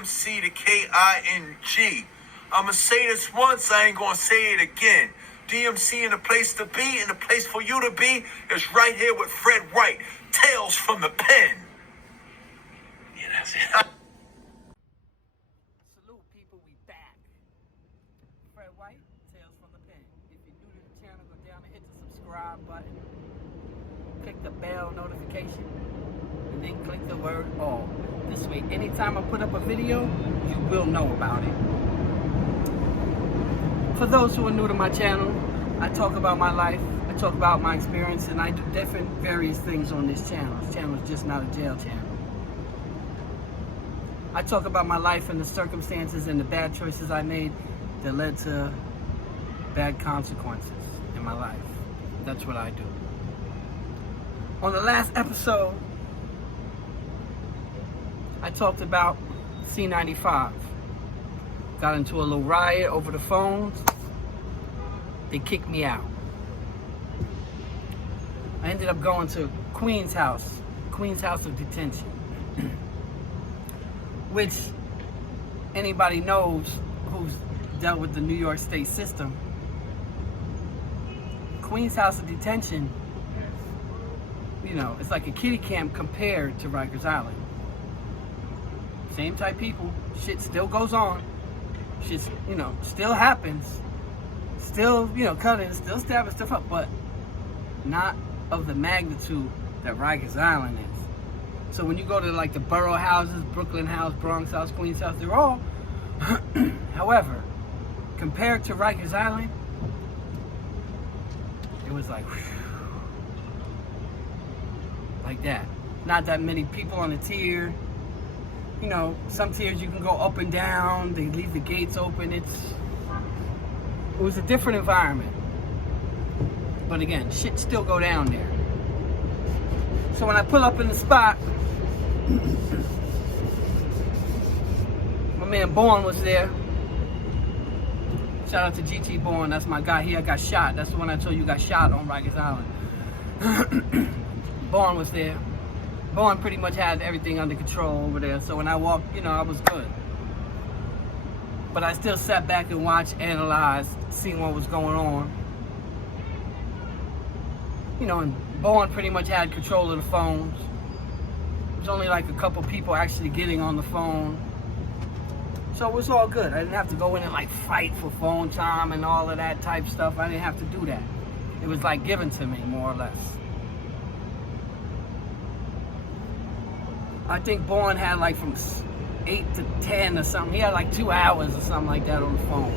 DMC to KING. I'ma say this once, I ain't gonna say it again. DMC in the place to be, and the place for you to be is right here with Fred White. Tales from the pen. Yeah, that's it. Salute, people, we back. Fred White, Tales from the pen. If you're new to the channel, go down and hit the subscribe button. Click the bell notification, and then click the word all. This way, anytime I put up a video, you will know about it. For those who are new to my channel, I talk about my life, I talk about my experience, and I do different various things on this channel. This channel is just not a jail channel. I talk about my life and the circumstances and the bad choices I made that led to bad consequences in my life. That's what I do. On the last episode, I talked about C95. Got into a little riot over the phones. They kicked me out. I ended up going to Queen's House of Detention. Which anybody knows who's dealt with the New York State system. Queen's House of Detention, you know, it's like a kiddie camp compared to Rikers Island. Same type people, shit still goes on. Shit, you know, still happens. Still, you know, cutting, still stabbing stuff up, but not of the magnitude that Rikers Island is. So when you go to like the borough houses, Brooklyn House, Bronx House, Queens House, they're all, however, compared to Rikers Island, it was like, whew, like that. Not that many people on the tier. You know, some tiers you can go up and down, they leave the gates open. It was a different environment. But again, shit still go down there. So when I pull up in the spot, my man Bourne was there. Shout out to GT Bourne, that's my guy. He got shot. That's the one I told you got shot on Rikers Island. Bourne was there. Bourne pretty much had everything under control over there. So when I walked, you know, I was good. But I still sat back and watched, analyzed, seeing what was going on. You know, and Bourne pretty much had control of the phones. There was only like a couple people actually getting on the phone. So it was all good. I didn't have to go in and like fight for phone time and all of that type stuff. I didn't have to do that. It was like given to me, more or less. I think Bourne had like from 8 to 10 or something. He had like 2 hours or something like that on the phone.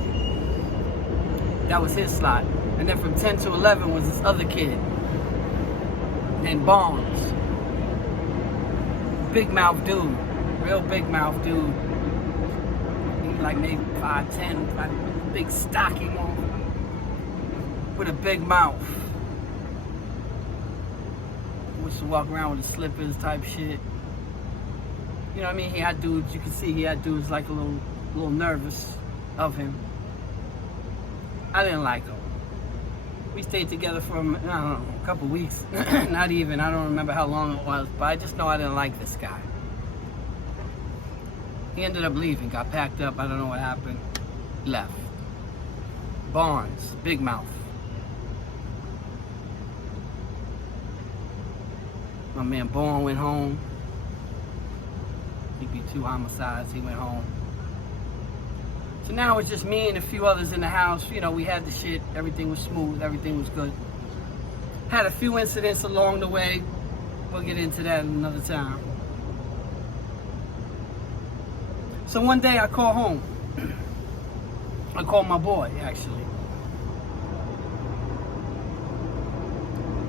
That was his slot. And then from 10 to 11 was this other kid named Barnes. Big mouth dude. Real big mouth dude. He like maybe 5'10", like big stocky one with a big mouth. He used to walk around with the slippers type shit. You know what I mean? He had dudes, you can see he had dudes like a little nervous of him. I didn't like him. We stayed together for, I don't know, a couple weeks. Not even, I don't remember how long it was, but I just know I didn't like this guy. He ended up leaving, got packed up, I don't know what happened, left. Barnes, big mouth. My man Bourne went home. CP2 homicides, he went home. So now it's just me and a few others in the house. You know, we had the shit, everything was smooth, everything was good. Had a few incidents along the way. We'll get into that another time. So one day I call home. I called my boy, actually.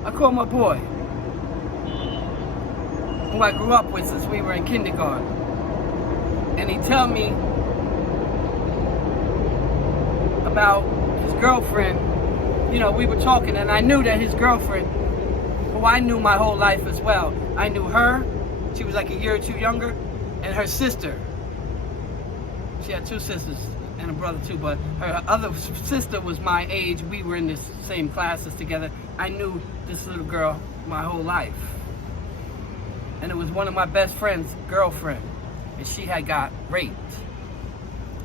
I called my boy, who I grew up with since we were in kindergarten. And he tell me about his girlfriend. You know, we were talking and I knew that his girlfriend, who I knew my whole life as well, I knew her, she was like a year or two younger, and her sister. She had 2 sisters and a brother too, but her other sister was my age. We were in the same classes together. I knew this little girl my whole life. And it was one of my best friend's girlfriend. and she had got raped.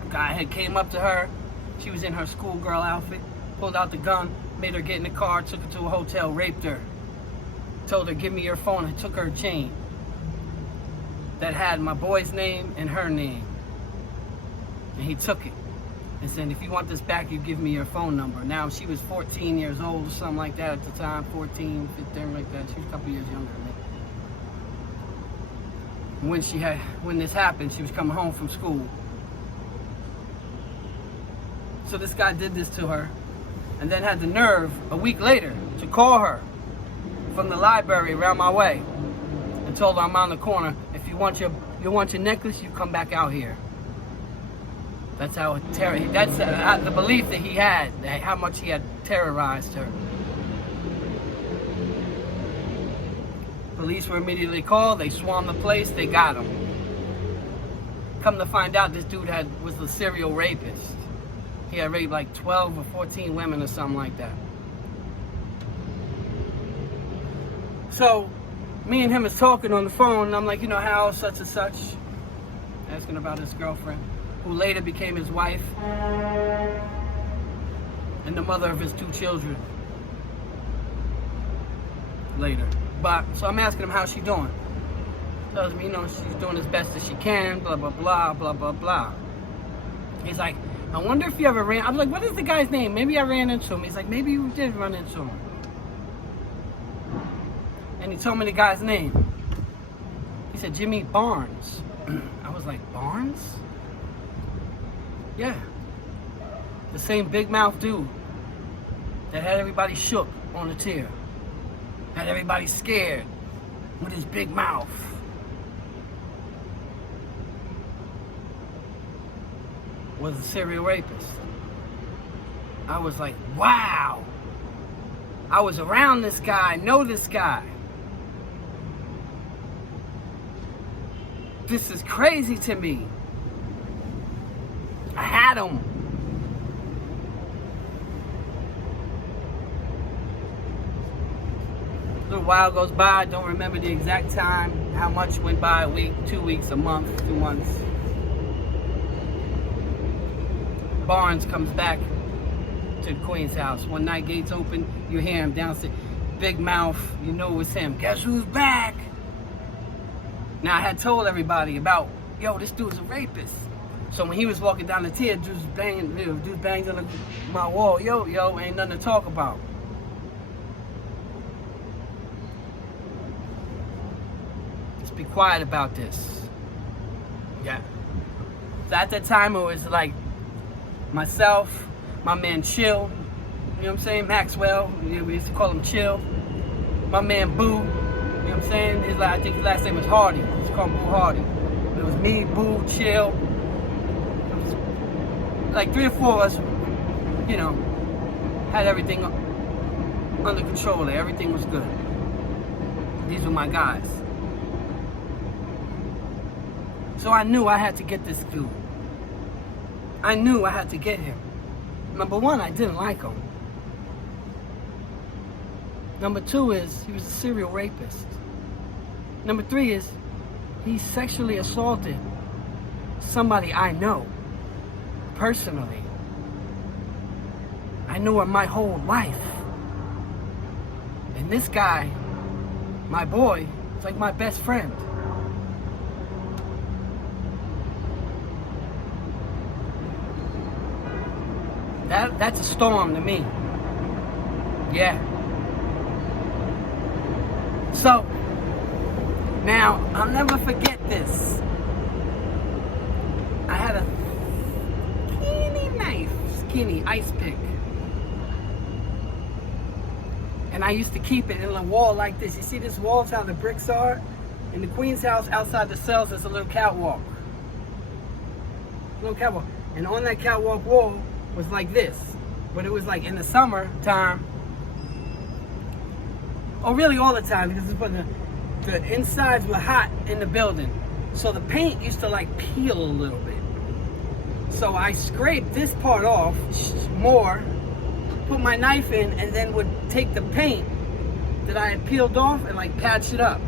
A guy had came up to her. She was in her schoolgirl outfit, pulled out the gun, made her get in the car, took her to a hotel, raped her. Told her, give me your phone, and took her chain that had my boy's name and her name. And he took it and said, if you want this back, you give me your phone number. Now, she was 14 years old or something like that at the time, 14, 15, like that. She was a couple years younger than me. When this happened, she was coming home from school. So this guy did this to her, and then had the nerve a week later to call her from the library around my way and told her, I'm on the corner. If you want your necklace, you come back out here. That's how that's the belief that he had, how much he had terrorized her. Police were immediately called. They swarmed the place. They got him. Come to find out, this dude was a serial rapist. He had raped like 12 or 14 women or something like that. So, me and him is talking on the phone, and I'm like, how such and such, asking about his girlfriend, who later became his wife and the mother of his 2 children later. So I'm asking him, how's she doing? Tells me, she's doing as best as she can, blah, blah, blah, blah, blah, blah. He's like, I wonder if you ever ran. I'm like, what is the guy's name? Maybe I ran into him. He's like, maybe you did run into him. And he told me the guy's name. He said, Jimmy Barnes. I was like, Barnes? Yeah. The same big mouth dude that had everybody shook on the tier. Had everybody scared with his big mouth. Was a serial rapist. I was like, wow. I was around this guy, know this guy. This is crazy to me. I had him. A little while goes by, I don't remember the exact time, how much went by, a week, 2 weeks, a month, 2 months. Barnes comes back to the Queen's house. One night, gates open, you hear him downstairs. Big mouth, you know it's him. Guess who's back? Now, I had told everybody about, this dude's a rapist. So when he was walking down the tier, dudes banged on my wall. Ain't nothing to talk about. Just be quiet about this. Yeah. So at that time, it was like myself, my man Chill, you know what I'm saying? Maxwell, we used to call him Chill. My man Boo, you know what I'm saying? I think his last name was Hardy. It's called Boo Hardy. It was me, Boo, Chill. Like 3 or 4 of us, had everything under control. Everything was good. These were my guys. So I knew I had to get this dude. I knew I had to get him. Number 1, I didn't like him. Number 2 is he was a serial rapist. Number 3 is he sexually assaulted somebody I know personally. I knew her my whole life. And this guy, my boy, is like my best friend. That's a storm to me. Yeah. So, now, I'll never forget this. I had a skinny ice pick. And I used to keep it in a wall like this. You see this wall, how the bricks are? In the Queen's house, outside the cells, there's a little catwalk. And on that catwalk wall was like this. But it was like in the summertime, or really all the time, because the insides were hot in the building. So the paint used to like peel a little bit. So I scraped this part off more, put my knife in, and then would take the paint that I had peeled off and like patch it up.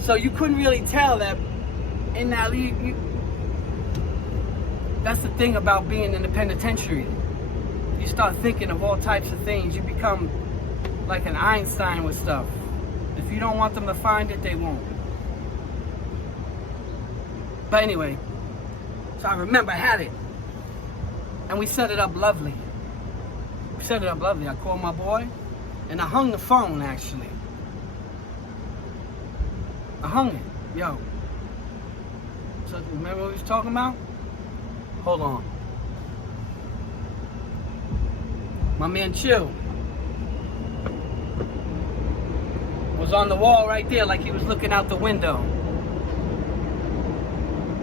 So you couldn't really tell that in that league, that's the thing about being in the penitentiary. You start thinking of all types of things. You become like an Einstein with stuff. If you don't want them to find it, they won't. But anyway, so I remember I had it. And we set it up lovely. I called my boy, and I hung the phone, actually. I hung it. Yo. So remember what we was talking about? Hold on. My man Chill was on the wall right there like he was looking out the window.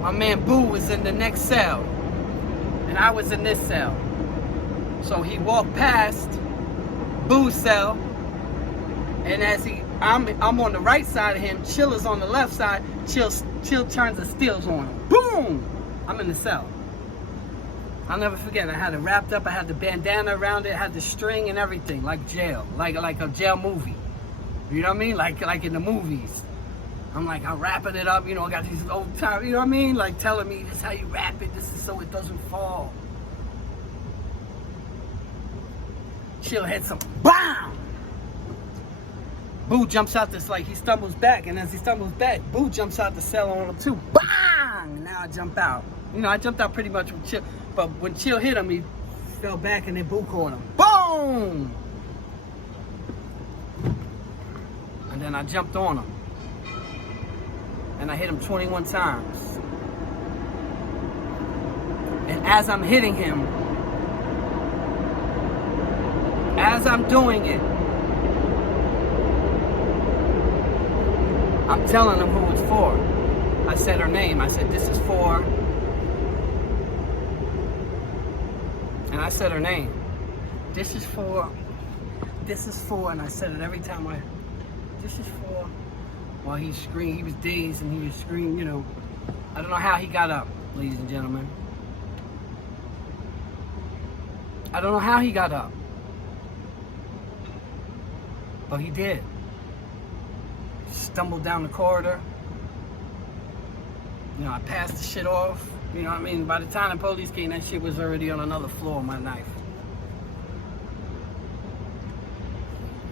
My man Boo was in the next cell, and I was in this cell. So he walked past Boo's cell, and as I'm on the right side of him, Chill is on the left side. Chill turns the steels on him. Boom! I'm in the cell. I'll never forget. I had it wrapped up. I had the bandana around it. I had the string and everything, like jail, like a jail movie. You know what I mean? Like in the movies. I'm wrapping it up. You know, I got these old time. You know what I mean? Like telling me this is how you wrap it. This is so it doesn't fall. Chill hit some BAM! Boo jumps out this, like he stumbles back, and as he stumbles back, Boo jumps out the cell on him too. BANG! Now I jump out. You know, I jumped out pretty much with Chill, but when Chill hit him, he fell back and then Boo caught him. Boom! And then I jumped on him. And I hit him 21 times. And as I'm hitting him, as I'm doing it, I'm telling him who it's for. I said her name. I said, this is for... And I said her name. This is for... And I said it every time this is for... While he screamed, he was dazed and he was screaming, you know. I don't know how he got up, ladies and gentlemen. I don't know how he got up. But he did. Stumbled down the corridor. You know, I passed the shit off. You know what I mean? By the time the police came, that shit was already on another floor, my knife.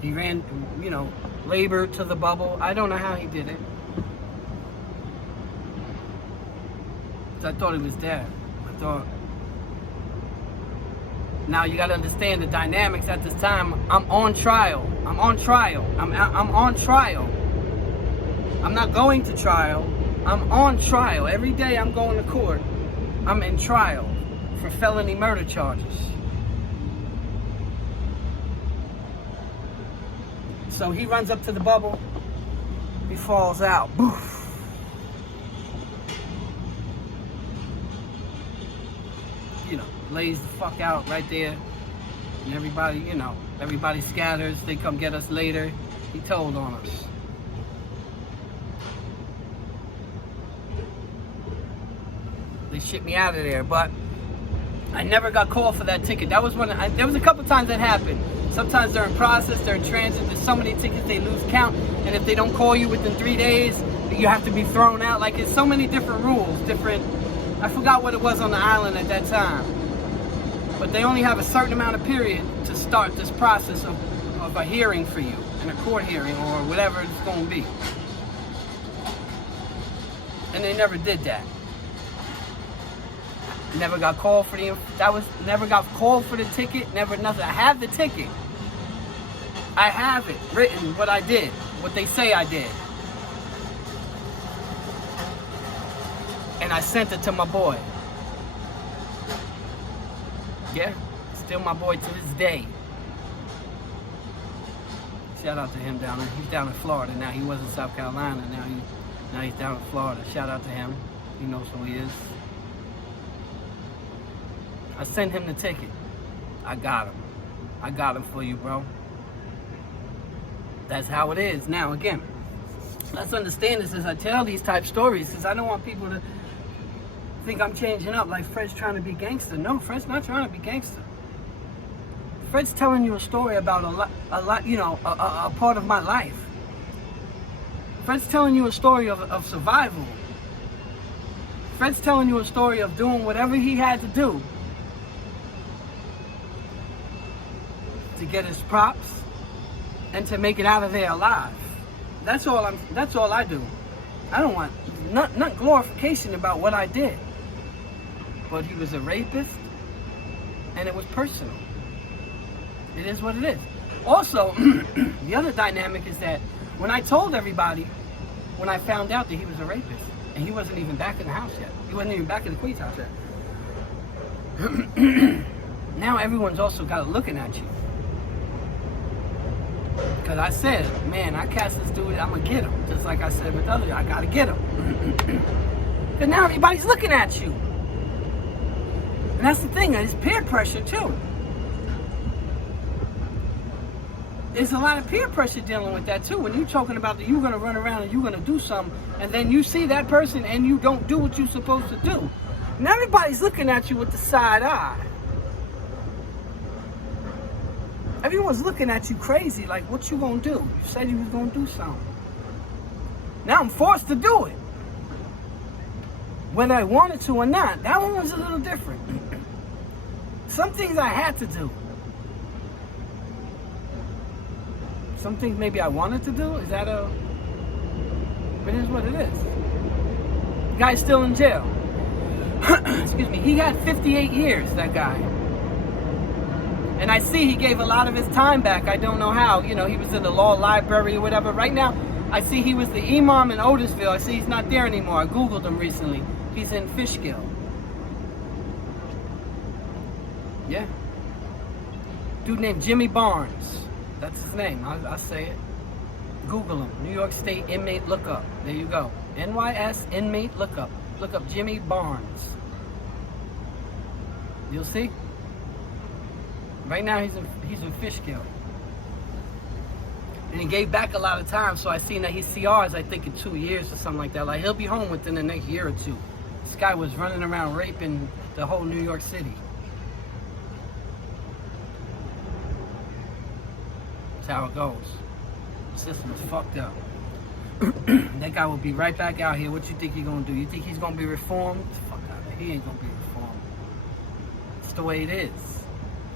He ran, you know, labor to the bubble. I don't know how he did it. I thought he was dead. Now you gotta understand the dynamics at this time. I'm on trial. I'm on trial. I'm not going to trial. I'm on trial. Every day I'm going to court. I'm in trial for felony murder charges. So he runs up to the bubble. He falls out. Boof. You know, lays the fuck out right there. And everybody, you know, everybody scatters. They come get us later. He told on us. They shipped me out of there, but I never got called for that ticket. That was when there was a couple times that happened. Sometimes they're in process, they're in transit. There's so many tickets they lose count, and if they don't call you within 3 days, you have to be thrown out. Like, it's so many different rules, I forgot what it was on the island at that time. But they only have a certain amount of period to start this process of a hearing for you, and a court hearing, or whatever it's going to be. And they never did that. Never got called for never got called for the ticket, never nothing. I have the ticket. I have it written, what I did, what they say I did. And I sent it to my boy. Yeah, still my boy to this day. Shout out to him down there. He's down in Florida now. He was in South Carolina. Now he's down in Florida. Shout out to him. He knows who he is. I sent him the ticket. I got him. I got him for you, bro. That's how it is. Now, again, let's understand this as I tell these type stories, because I don't want people to think I'm changing up like Fred's trying to be gangster. No, Fred's not trying to be gangster. Fred's telling you a story about a lot, you know, a part of my life. Fred's telling you a story of survival. Fred's telling you a story of doing whatever he had to do to get his props and to make it out of there alive. That's all I do. I don't want not glorification about what I did. But he was a rapist, and it was personal. It is what it is. Also, the other dynamic is that when I told everybody, when I found out that he was a rapist, and he wasn't even back in the house yet. He wasn't even back in the Queen's house yet. Now everyone's also got it looking at you. Because I said, man, I cast this dude, I'm going to get him. Just like I said with others, I got to get him. And now everybody's looking at you. And that's the thing, it's peer pressure too. There's a lot of peer pressure dealing with that too. When you're talking about that you're going to run around and you're going to do something, and then you see that person and you don't do what you're supposed to do. And everybody's looking at you with the side eye. Everyone's looking at you crazy, like, what you going to do? You said you was going to do something. Now I'm forced to do it. Whether I wanted to or not, that one was a little different. Some things I had to do. Some things maybe I wanted to do. Is that a... It is what it is. The guy's still in jail. Excuse me. He got 58 years, that guy. And I see he gave a lot of his time back. I don't know how. You know, he was in the law library or whatever. Right now, I see he was the imam in Otisville. I see he's not there anymore. I Googled him recently. He's in Fishkill. Yeah. Dude named Jimmy Barnes. That's his name. I'll say it. Google him. New York State inmate lookup. There you go. NYS inmate lookup. Look up Jimmy Barnes. You'll see. Right now he's in Fishkill. And he gave back a lot of time, so I seen that he CRs, I think, in 2 years or something like that. Like, he'll be home within the next year or two. This guy was running around raping the whole New York City. That's how it goes. The system is fucked up. That guy will be right back out here. What you think he's gonna do? You think he's gonna be reformed? Fuck out of here. He ain't gonna be reformed. It's the way it is.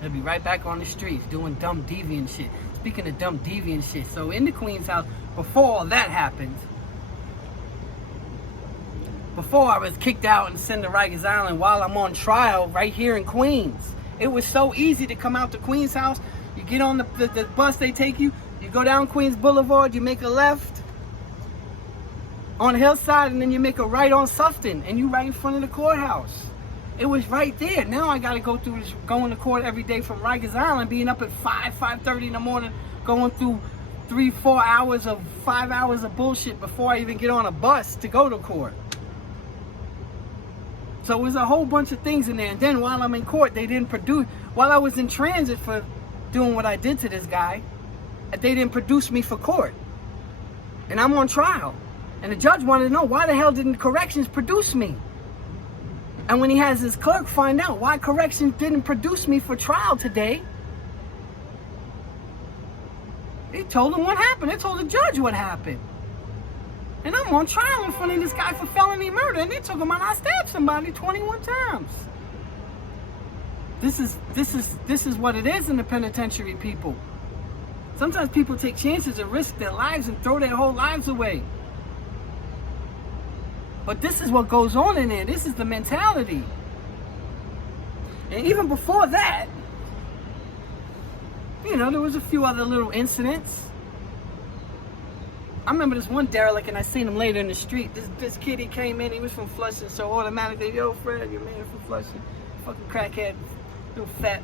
He'll be right back on the streets doing dumb deviant shit. Speaking of dumb deviant shit, so in the Queen's house, before all that happened, before I was kicked out and sent to Rikers Island while I'm on trial right here in Queens, it was so easy to come out to Queen's house. You get on the bus, they take you, you go down Queens Boulevard, you make a left on Hillside, and then you make a right on Sufton, and you right in front of the courthouse. It was right there. Now I got to go through this, going to court every day from Rikers Island, being up at 5:30 in the morning, going through 3-4 hours of 5 hours of bullshit before I even get on a bus to go to court. So it was a whole bunch of things in there. And then while I'm in court, they didn't produce, while I was in transit for doing what I did to this guy, they didn't produce me for court. And I'm on trial. And the judge wanted to know, why the hell didn't corrections produce me? And when he has his clerk find out why corrections didn't produce me for trial today, he told him what happened. They told the judge what happened. And I'm on trial in front of this guy for felony murder, and they took him out. I stabbed somebody 21 times. This is what it is in the penitentiary, people. Sometimes people take chances and risk their lives and throw their whole lives away. But this is what goes on in there. This is the mentality. And even before that, you know, there was a few other little incidents. I remember this one derelict, and I seen him later in the street. This kid, he came in, he was from Flushing, so automatically, yo, Fred, your man from Flushing. Fucking crackhead, little fat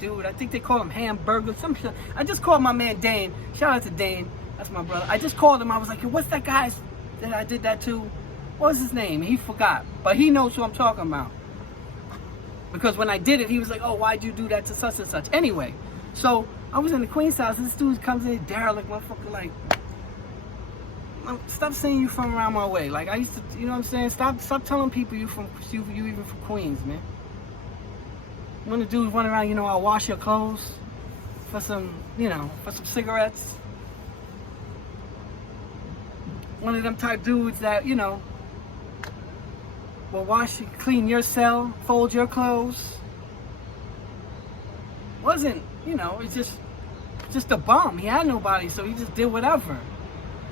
dude. I think they call him Hamburger, some shit. I just called my man Dane. Shout out to Dane. That's my brother. I just called him. I was like, yo, what's that guy that I did that to? What was his name? He forgot. But he knows who I'm talking about. Because when I did it, he was like, oh, why'd you do that to such and such? Anyway, so I was in the Queen's house, and this dude comes in, derelict, motherfucker, like, stop saying you from around my way. Like, I used to, you know what I'm saying? Stop telling people you even from Queens, man. When the dudes run around, you know, I'll wash your clothes for some, you know, for some cigarettes. One of them type dudes that, you know, will clean your cell, fold your clothes. Wasn't, it's just a bum. He had nobody, so he just did whatever.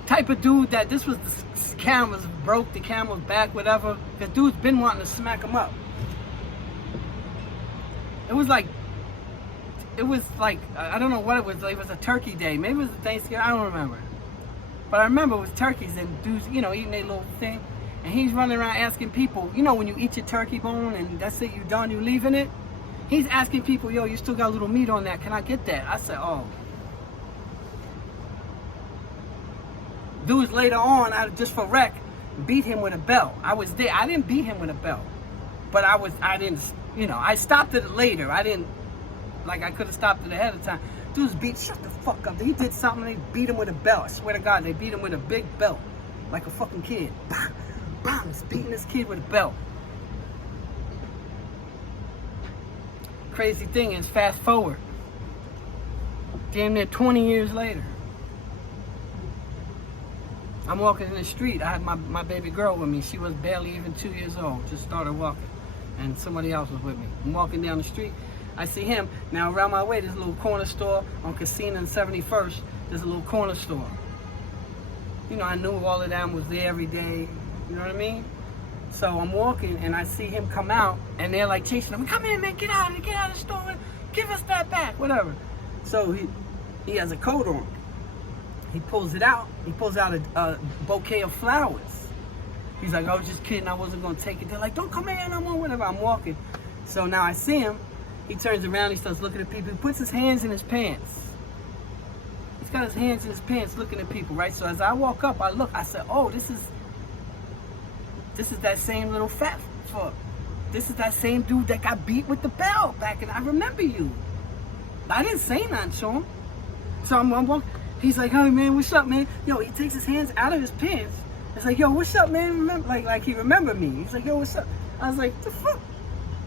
Type of dude that this was the cameras broke, the camera's back, whatever. The dude's been wanting to smack him up. It was like, I don't know what it was. Like, it was a turkey day. Maybe it was a Thanksgiving. I don't remember. But I remember it was turkeys and dudes, eating their little thing. And he's running around asking people, when you eat your turkey bone and that's it, you done, you leaving it? He's asking people, yo, you still got a little meat on that. Can I get that? I said, oh. Dudes later on, just for rec, beat him with a belt. I was there. I didn't beat him with a belt. But I stopped it later. I could have stopped it ahead of time. Dudes shut the fuck up. He did something, they beat him with a belt. I swear to God, they beat him with a big belt. Like a fucking kid. Bam, bam, he's beating this kid with a belt. Crazy thing is, fast forward. Damn near 20 years later. I'm walking in the street. I had my baby girl with me. She was barely even 2 years old. Just started walking. And somebody else was with me. I'm walking down the street. I see him. Now around my way, there's a little corner store on Casino and 71st. There's a little corner store. I knew all of them was there every day. You know what I mean? So I'm walking and I see him come out and they're like chasing him. Come in, man, get out of the store. Give us that back, whatever. So he has a coat on. He pulls it out. He pulls out a bouquet of flowers. He's like, I was just kidding. I wasn't going to take it. They're like, don't come here no more, whatever. I'm walking. So now I see him. He turns around. He starts looking at people. He puts his hands in his pants. He's got his hands in his pants looking at people, right? So as I walk up, I look. I said, oh, this is that same little fat fuck. This is that same dude that got beat with the belt back, and I remember you. I didn't say nothing to him. So I'm walking. He's like, hey, man, what's up, man? Yo, he takes his hands out of his pants. It's like, yo, what's up, man? Remember, like he remembered me. He's like, yo, what's up? I was like, the fuck?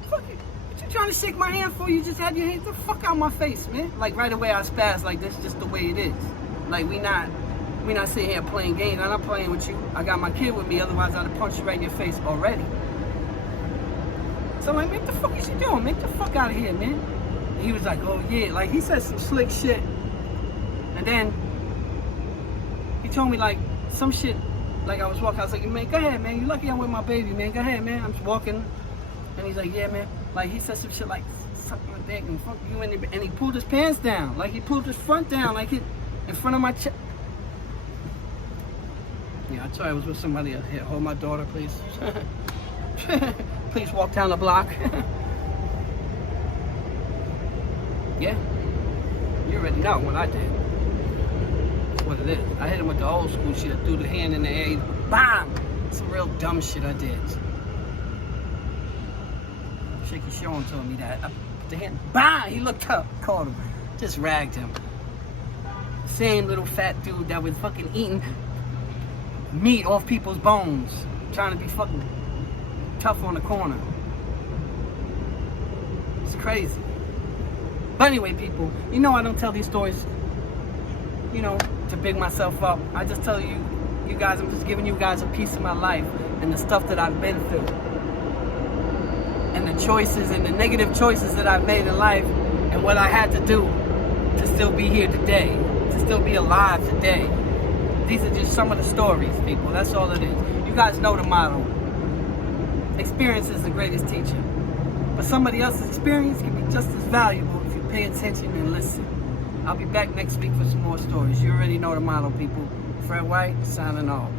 Fuck it. What you trying to shake my hand for? You just had your hand the fuck out my face, man. Like right away I spazzed, like that's just the way it is. Like we not sitting here playing games. I'm not playing with you. I got my kid with me, otherwise I'd have punched you right in your face already. So I'm like, what the fuck is you doing? Make the fuck out of here, man. And he was like, oh yeah. Like he said some slick shit. And then he told me like some shit, like I was walking, I was like, man, go ahead, man. You lucky I'm with my baby, man. Go ahead, man. I'm just walking. And he's like, yeah, man. Like he said some shit like, suck my dick and fuck you. And he pulled his pants down. Like he pulled his front down, like it in front of my chest. Yeah, I told you I was with somebody else. Here, hold my daughter, please. Please walk down the block. Yeah. You already know what I did. What it is. I hit him with the old school shit. Threw the hand in the air. Bam! Some real dumb shit I did. Shaky Sean told me that. I put the hand. Bam! He looked up. Called him. Just ragged him. Same little fat dude that was fucking eating meat off people's bones. Trying to be fucking tough on the corner. It's crazy. But anyway, people, I don't tell these stories, to big myself up. I just tell you guys, I'm just giving you guys a piece of my life and the stuff that I've been through. And the choices and the negative choices that I've made in life and what I had to do to still be here today, to still be alive today. These are just some of the stories, people. That's all it is. You guys know the motto. Experience is the greatest teacher. But somebody else's experience can be just as valuable if you pay attention and listen. I'll be back next week for some more stories. You already know the motto, people. Fred White, signing off.